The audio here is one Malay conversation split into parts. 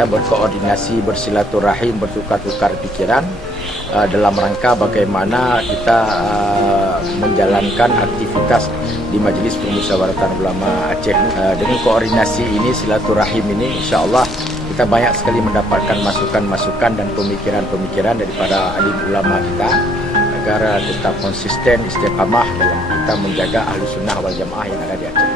kita berkoordinasi, bersilaturahim, bertukar-tukar pikiran dalam rangka bagaimana kita menjalankan aktivitas di Majelis Permusyawaratan Ulama Aceh. Dengan koordinasi ini, silaturahim ini, insya-Allah kita banyak sekali mendapatkan masukan-masukan dan pemikiran-pemikiran daripada alim ulama kita agar tetap konsisten, istiqamah dalam kita menjaga ahli sunnah wal jamaah yang ada di Aceh.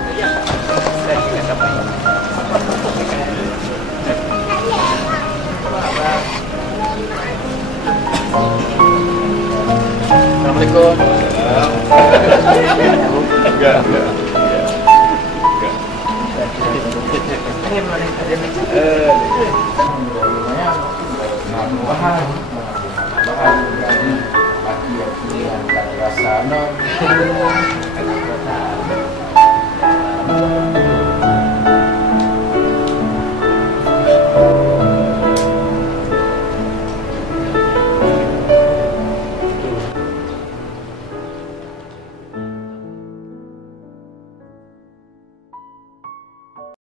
Assalamualaikum.